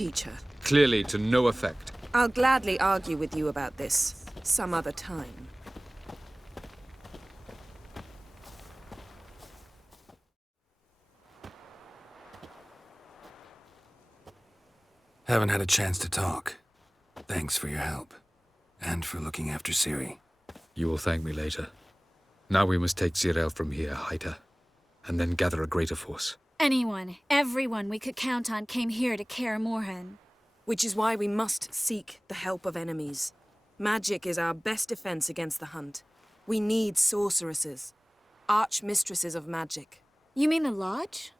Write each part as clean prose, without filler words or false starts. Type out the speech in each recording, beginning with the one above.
teach her. Clearly to no effect. I'll gladly argue with you about this some other time. Haven't had a chance to talk. Thanks for your help. And for looking after Ciri. You will thank me later. Now we must take Cyril from here, hide her, and then gather a greater force. Anyone, everyone we could count on came here to Kaer Morhen. Which is why we must seek the help of enemies. Magic is our best defense against the hunt. We need sorceresses. Archmistresses of magic. You mean the Lodge?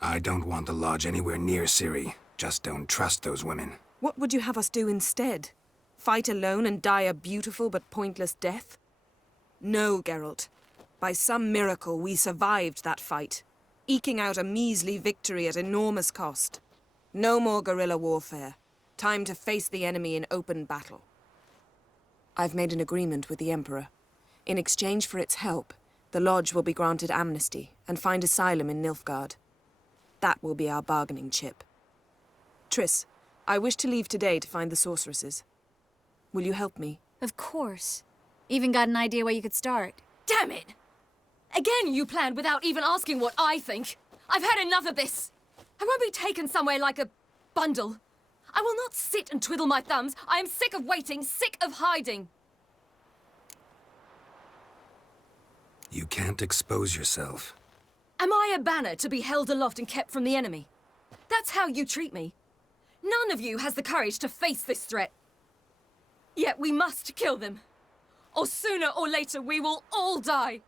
I don't want the Lodge anywhere near Ciri. Just don't trust those women. What would you have us do instead? Fight alone and die a beautiful but pointless death? No, Geralt. By some miracle, we survived that fight, eking out a measly victory at enormous cost. No more guerrilla warfare. Time to face the enemy in open battle. I've made an agreement with the Emperor. In exchange for its help, the Lodge will be granted amnesty and find asylum in Nilfgaard. That will be our bargaining chip. Triss, I wish to leave today to find the sorceresses. Will you help me? Of course. Even got an idea where you could start. Damn it! Again you planned without even asking what I think. I've had enough of this. I won't be taken somewhere like a bundle. I will not sit and twiddle my thumbs. I am sick of waiting, sick of hiding. You can't expose yourself. Am I a banner to be held aloft and kept from the enemy? That's how you treat me. None of you has the courage to face this threat. Yet we must kill them. Or sooner or later we will all die.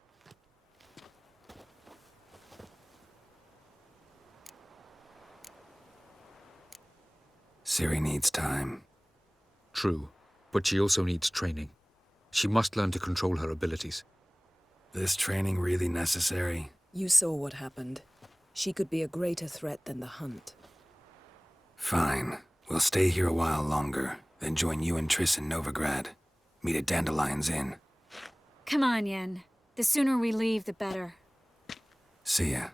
Ciri needs time. True, but she also needs training. She must learn to control her abilities. This training really necessary? You saw what happened. She could be a greater threat than the hunt. Fine. We'll stay here a while longer, then join you and Triss in Novigrad. Meet at Dandelion's Inn. Come on, Yen. The sooner we leave, the better. See ya.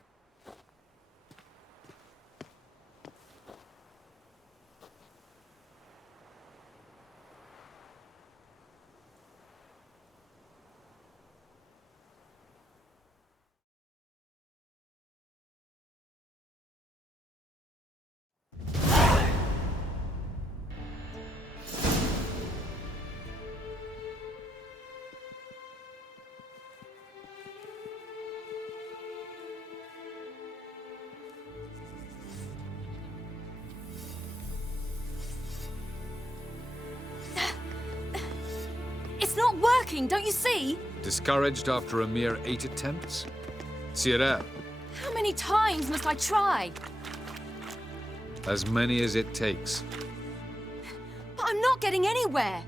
It's not working, don't you see? Discouraged after a mere 8 attempts? Cyril, How many times must I try? as many as it takes. But I'm not getting anywhere.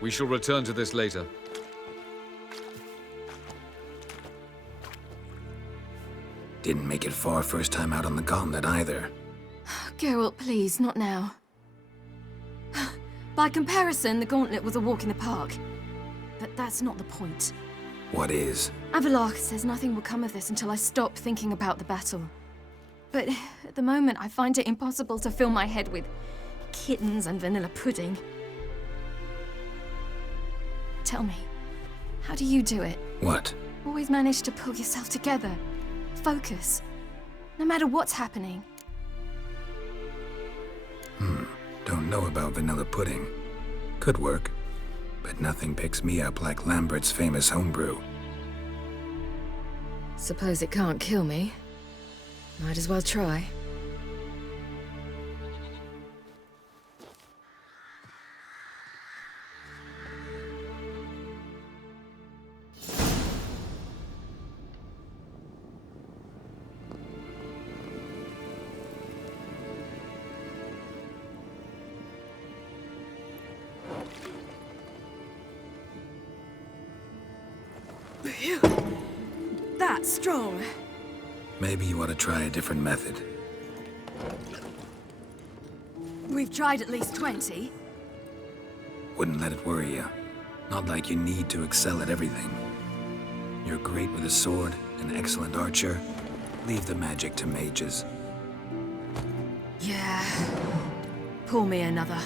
We shall return to this later. Didn't make it far first time out on the gauntlet either. Geralt, please, not now. By comparison, the gauntlet was a walk in the park. But that's not the point. What is? Avallac'h says nothing will come of this until I stop thinking about the battle. But at the moment, I find it impossible to fill my head with kittens and vanilla pudding. Tell me, how do you do it? What? Always manage to pull yourself together. Focus. No matter what's happening. Don't know about vanilla pudding. Could work. But nothing picks me up like Lambert's famous homebrew. Suppose it can't kill me. Might as well try. That's strong. Maybe you ought to try a different method. We've tried at least 20. Wouldn't let it worry you. Not like you need to excel at everything. You're great with a sword, an excellent archer. Leave the magic to mages. Yeah. Pour me another.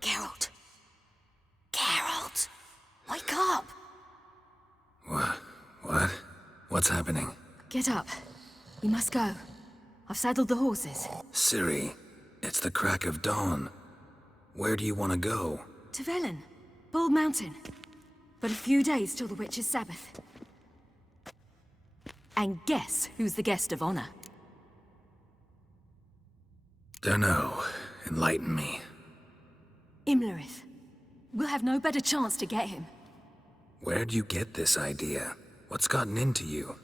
Geralt. Geralt! Wake up! What? What's happening? Get up. We must go. I've saddled the horses. Ciri, it's the crack of dawn. Where do you want to go? To Velen. Bald Mountain. But a few days till the Witch's Sabbath. And guess who's the guest of honor? Dunno. Enlighten me. Imlerith. We'll have no better chance to get him. Where'd you get this idea? What's gotten into you?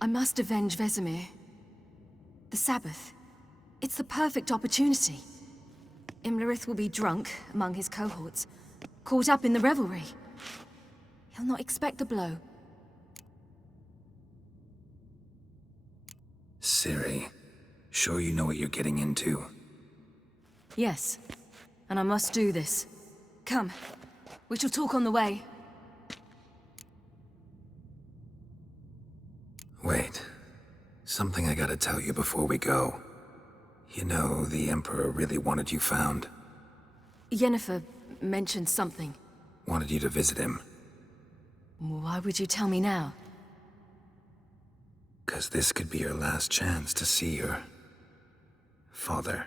I must avenge Vesemir. The Sabbath. It's the perfect opportunity. Imlerith will be drunk among his cohorts, caught up in the revelry. He'll not expect the blow. Ciri, sure you know what you're getting into? Yes, and I must do this. Come, we shall talk on the way. Wait. Something I gotta tell you before we go. You know, the Emperor really wanted you found. Yennefer mentioned something. Wanted you to visit him. Why would you tell me now? 'Cause this could be your last chance to see your... father.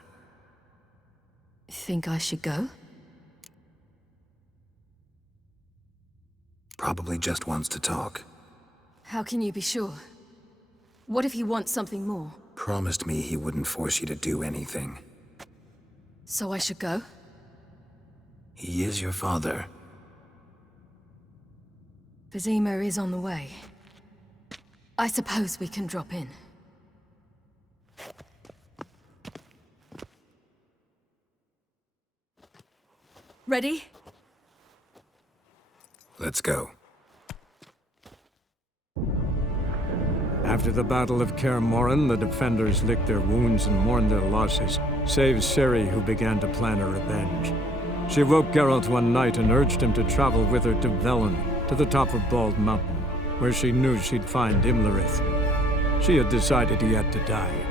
Think I should go? Probably just wants to talk. How can you be sure? What if he wants something more? Promised me he wouldn't force you to do anything. So I should go? He is your father. Vesemir is on the way. I suppose we can drop in. Ready? Let's go. After the Battle of Kaer Morhen, the defenders licked their wounds and mourned their losses, save Ciri, who began to plan her revenge. She woke Geralt one night and urged him to travel with her to Velen, to the top of Bald Mountain, where she knew she'd find Imlerith. She had decided he had to die.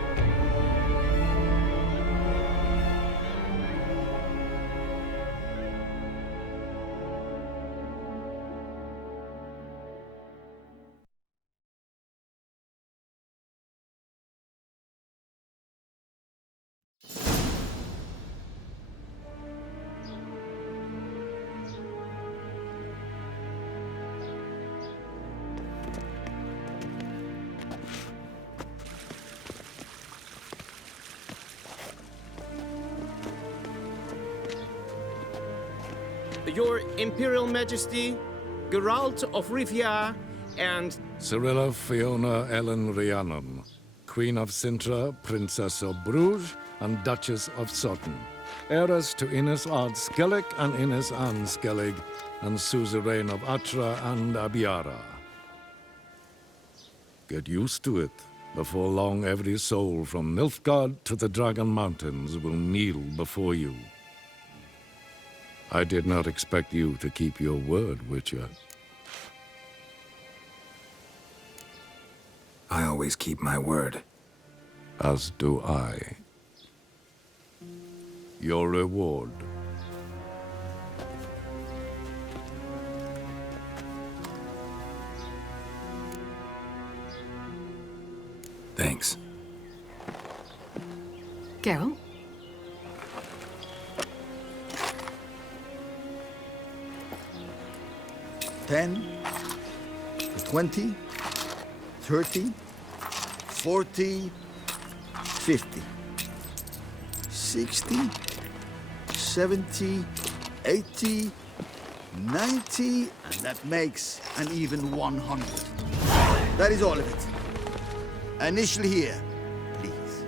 Your Imperial Majesty, Geralt of Rivia, and Cirilla Fiona Ellen Rhiannon, Queen of Sintra, Princess of Bruges, and Duchess of Sutton, heiress to Innes Ard Skellig and Innes Anne Skellig, and suzerain of Atra and Abiara. Get used to it. Before long, every soul from Nilfgaard to the Dragon Mountains will kneel before you. I did not expect you to keep your word, Witcher. I always keep my word. As do I. Your reward. Thanks. Geralt? $10, 20, 30, 40, 50, 60, 70, 80, 90, and that makes an even 100. That is all of it. Initial here, please.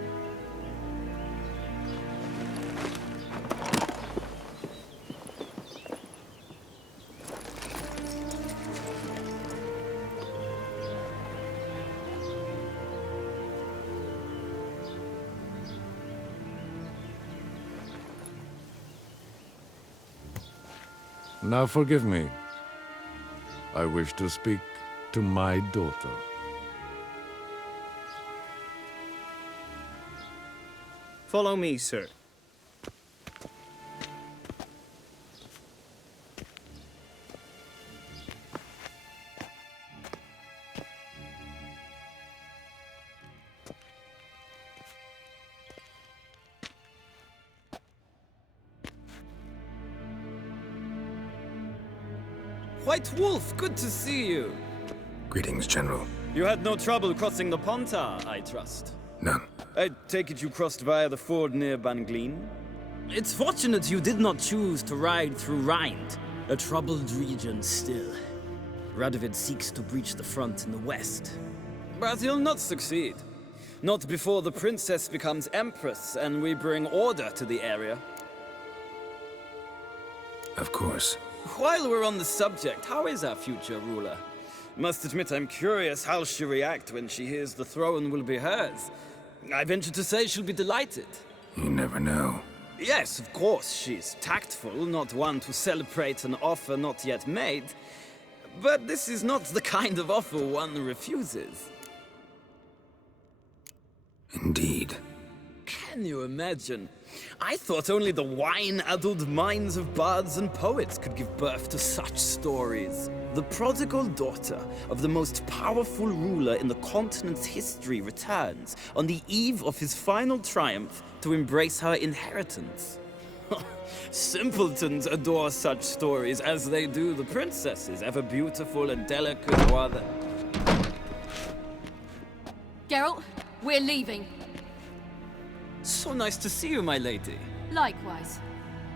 Now forgive me. I wish to speak to my daughter. Follow me, sir. White Wolf, good to see you. Greetings, General. You had no trouble crossing the Ponta, I trust. None. I take it you crossed via the ford near Banglin? It's fortunate you did not choose to ride through Rind, a troubled region still. Radovid seeks to breach the front in the west. But he'll not succeed. Not before the princess becomes empress and we bring order to the area. Of course. While we're on the subject, how is our future ruler? Must admit I'm curious how she'll react when she hears the throne will be hers. I venture to say she'll be delighted. You never know. Yes, of course, she's tactful, not one to celebrate an offer not yet made. But this is not the kind of offer one refuses. Indeed. Can you imagine? I thought only the wine-addled minds of bards and poets could give birth to such stories. The prodigal daughter of the most powerful ruler in the continent's history returns on the eve of his final triumph to embrace her inheritance. Simpletons adore such stories as they do the princesses, ever beautiful and delicate while the... Geralt, we're leaving. So nice to see you, my lady. Likewise.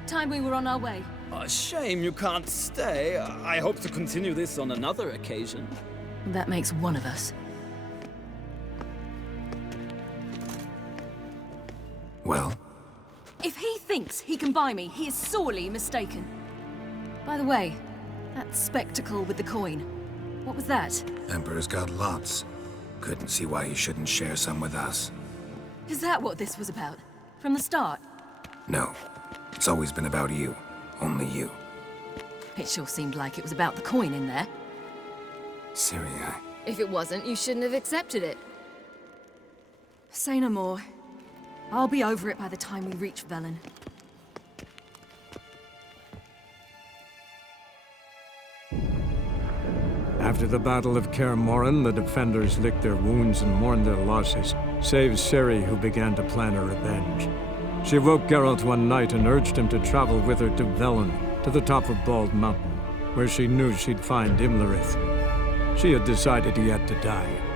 Time we were on our way. A shame you can't stay. I hope to continue this on another occasion. That makes one of us. Well? If he thinks he can buy me, he is sorely mistaken. By the way, that spectacle with the coin, what was that? Emperor's got lots. Couldn't see why he shouldn't share some with us. Is that what this was about? From the start? No. It's always been about you. Only you. It sure seemed like it was about the coin in there. Ciri, If it wasn't, you shouldn't have accepted it. Say no more. I'll be over it by the time we reach Velen. After the Battle of Kaer Morhen, the defenders licked their wounds and mourned their losses, save Ciri, who began to plan her revenge. She woke Geralt one night and urged him to travel with her to Velen, to the top of Bald Mountain, where she knew she'd find Imlerith. She had decided he had to die.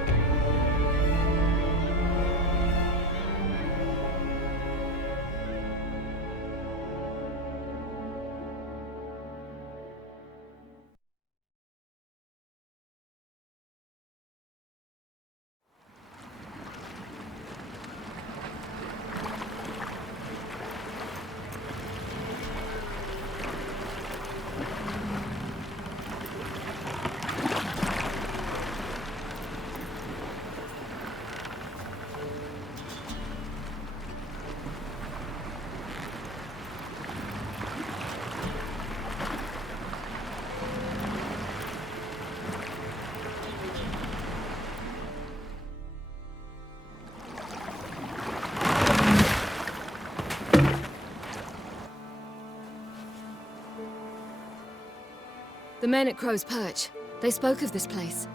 The men at Crow's Perch, they spoke of this place.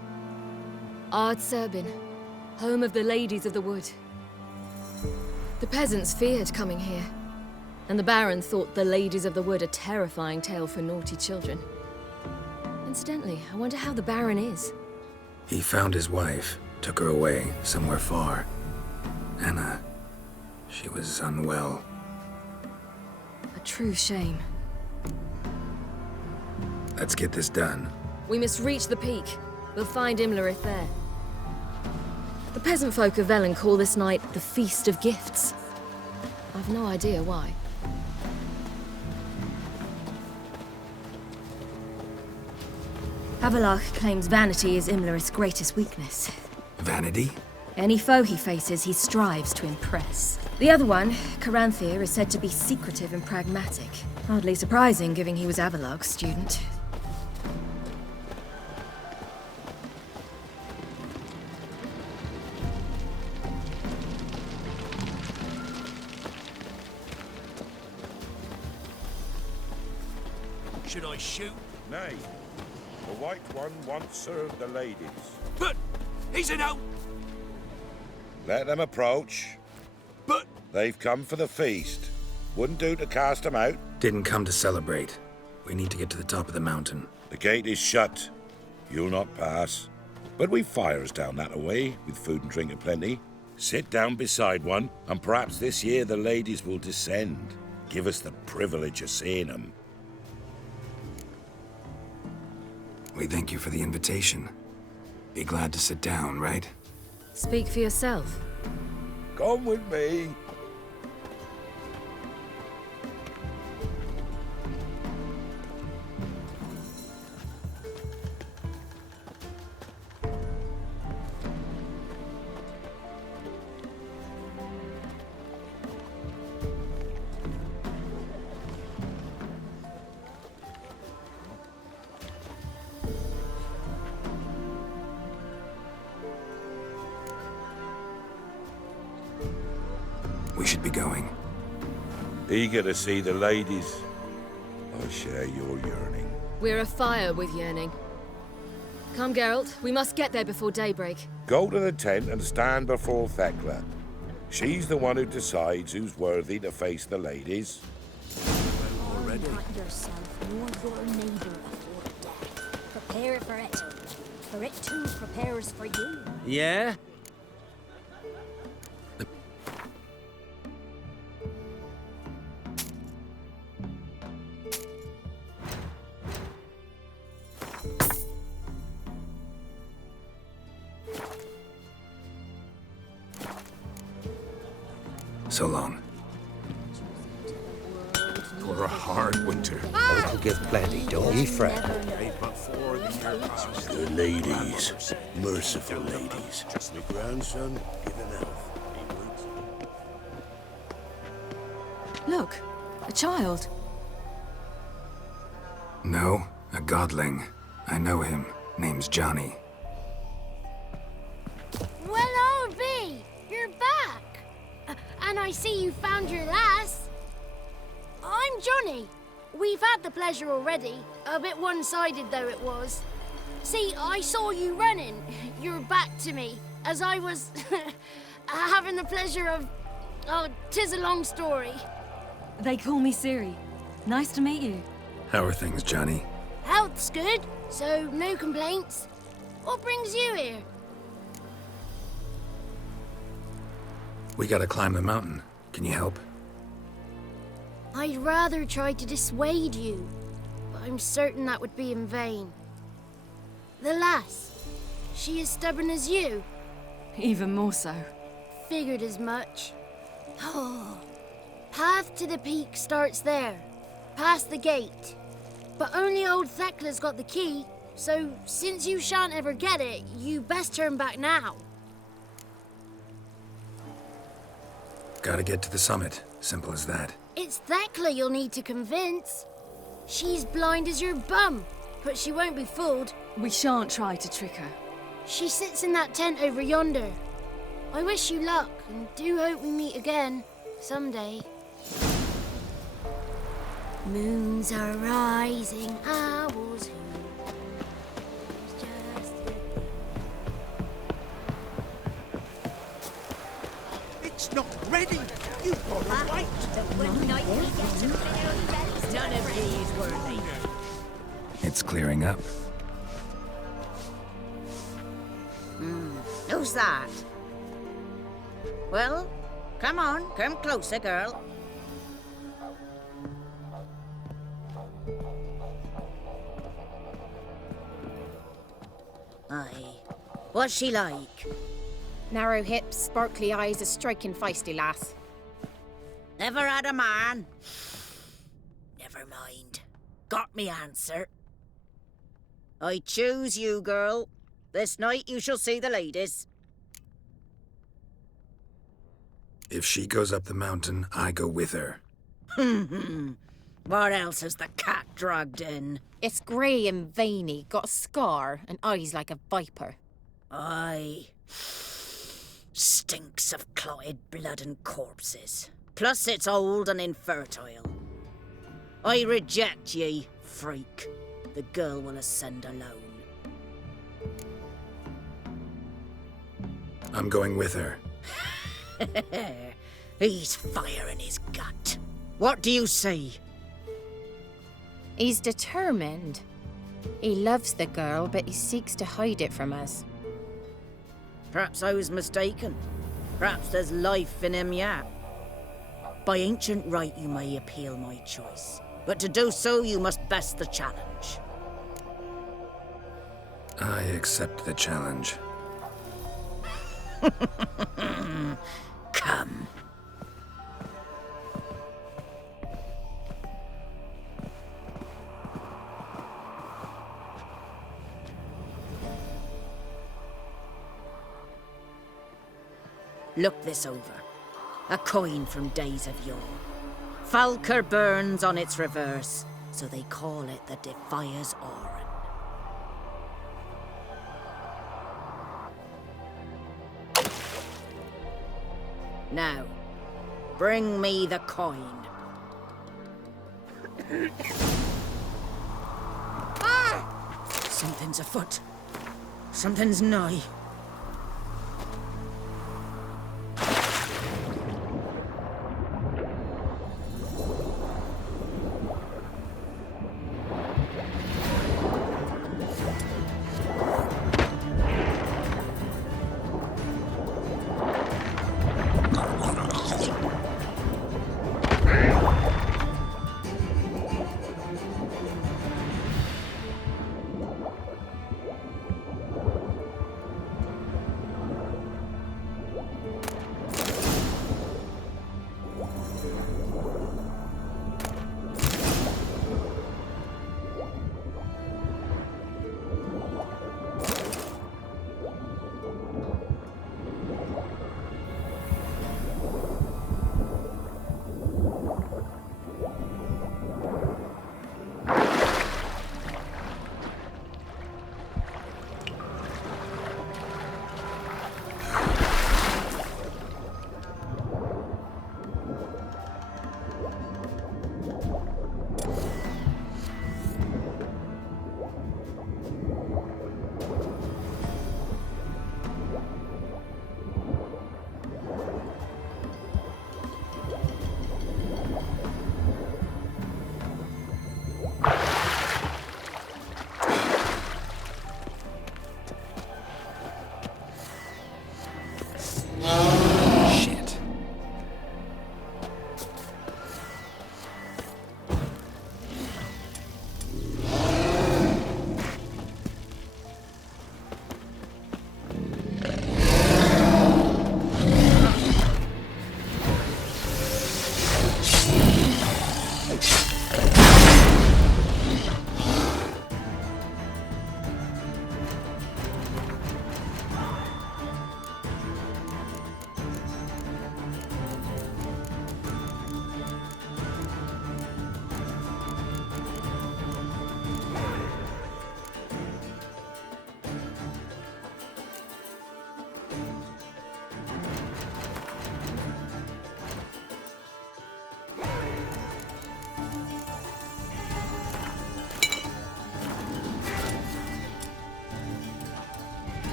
Ard Serbin, home of the Ladies of the Wood. The peasants feared coming here, and the Baron thought the Ladies of the Wood a terrifying tale for naughty children. Incidentally, I wonder how the Baron is. He found his wife, took her away, somewhere far. Anna, she was unwell. A true shame. Let's get this done. We must reach the peak. We'll find Imlerith there. The peasant folk of Velen call this night the Feast of Gifts. I've no idea why. Avalach claims vanity is Imlerith's greatest weakness. Vanity? Any foe he faces, he strives to impress. The other one, Caranthir, is said to be secretive and pragmatic. Hardly surprising, given he was Avalach's student. Should I shoot? Nay. The White One once served the ladies. But he's an out. Let them approach. But they've come for the feast. Wouldn't do to cast them out. Didn't come to celebrate. We need to get to the top of the mountain. The gate is shut. You'll not pass. But we've fires down that away, with food and drink aplenty. Sit down beside one, and perhaps this year the ladies will descend. Give us the privilege of seeing them. We thank you for the invitation. Be glad to sit down, right? Speak for yourself. Come with me. We should be going. Eager to see the ladies. I share your yearning. We're afire with yearning. Come, Geralt. We must get there before daybreak. Go to the tent and stand before Thekla. She's the one who decides who's worthy to face the ladies. already. Not yourself nor your neighbor before death. Prepare for it. For it too prepares for you. Yeah? So long. For a hard winter. I'll give plenty, don't ye fret. The ladies, merciful ladies. My grandson, give an elf. Look, a child. No, a godling. I know him. Name's Johnny. Well, I'll be. You're back. And I see you found your lass. I'm Johnny. We've had the pleasure already. A bit one-sided though it was. See, I saw you running. Your back to me. As I was having the pleasure of... Oh, 'tis a long story. They call me Ciri. Nice to meet you. How are things, Johnny? Health's good, so no complaints. What brings you here? We gotta climb the mountain. Can you help? I'd rather try to dissuade you, but I'm certain that would be in vain. The lass, she as stubborn as you? Even more so. Figured as much. Oh, path to the peak starts there, past the gate. But only old Thekla's got the key, so since you shan't ever get it, you best turn back now. Gotta get to the summit. Simple as that. It's Thekla you'll need to convince. She's blind as your bum, but she won't be fooled. We shan't try to trick her. She sits in that tent over yonder. I wish you luck, and do hope we meet again, someday. Moons are rising, owls hoot. Just It's not ready. You've got to wait. none of these worthy. It's clearing up. Who's that? Well, come on, come closer, girl. What's she like? Narrow hips, sparkly eyes, a striking feisty lass. Ever had a man? Never mind. Got me answer. I choose you, girl. This night you shall see the ladies. If she goes up the mountain, I go with her. What else has the cat dragged in? It's grey and veiny, got a scar, and eyes like a viper. Aye. Stinks of clotted blood and corpses. Plus it's old and infertile. I reject ye, freak. The girl will ascend alone. I'm going with her. He's fire in his gut. What do you say? He's determined. He loves the girl, but he seeks to hide it from us. Perhaps I was mistaken. Perhaps there's life in him yet. By ancient right, you may appeal my choice. But to do so, you must best the challenge. I accept the challenge. Come. Look this over. A coin from days of yore. Falker burns on its reverse, so they call it the Defier's Oran. Now, bring me the coin. Something's afoot. Something's nigh.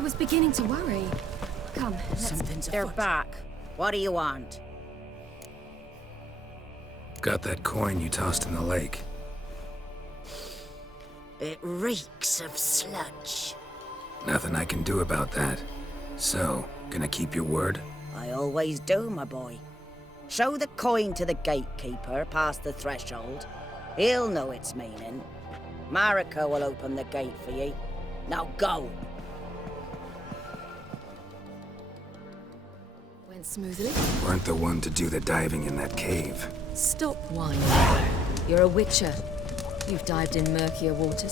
I was beginning to worry. Come, Something's They're back. What do you want? Got that coin you tossed in the lake. It reeks of sludge. Nothing I can do about that. So, gonna keep your word? I always do, my boy. Show the coin to the gatekeeper past the threshold. He'll know its meaning. Marika will open the gate for you. Now go! Went smoothly. Weren't the one to do the diving in that cave. Stop whining. You're a witcher. You've dived in murkier waters.